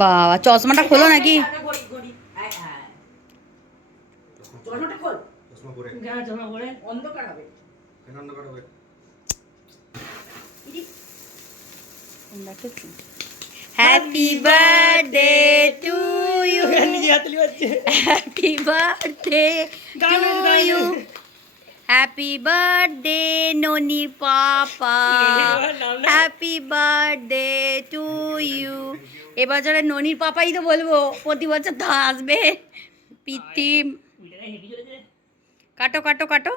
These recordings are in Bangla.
বাবা চশমাটা খোলো নাকি? Happy birthday to you, happy birthday to you, happy birthday Noni papa, happy birthday to you. এবছরে ননির পাপাই তো বলবো, প্রতি বছর তো আসবে পিতিম। কাটো কাটো কাটো।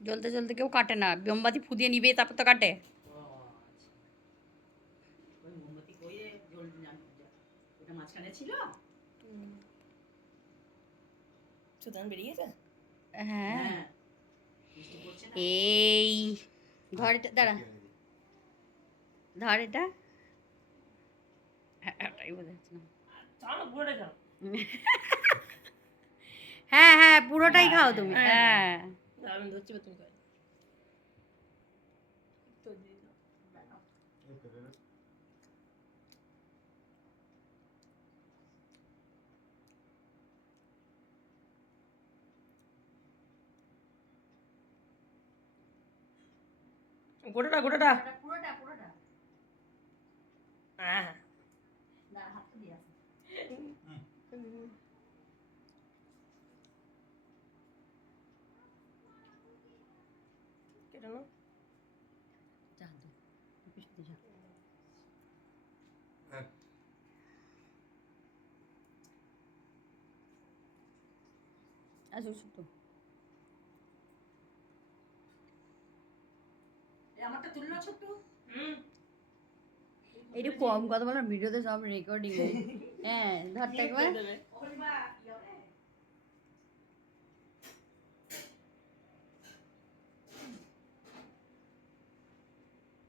জ্বলতে জ্বলতে কেউ কাটে না, মোমবাতি ফুদিয়ে নিবে তারপর তো কাটে। হ্যাঁ এই ধর এটা, দাঁড়া ধর এটা। হ্যাঁ হ্যাঁ পুরোটাই খাও তুমি। হ্যাঁ গোটাটা পুরোটা পুরোটা। হ্যাঁ হাতটা দিয়ে আসো। কেটে নাও। আমারটা তুললো ছোট্ট। একটু কম কথা বলার ভিডিওতে সব রেকর্ডিং। হ্যাঁ ধরটা একবার।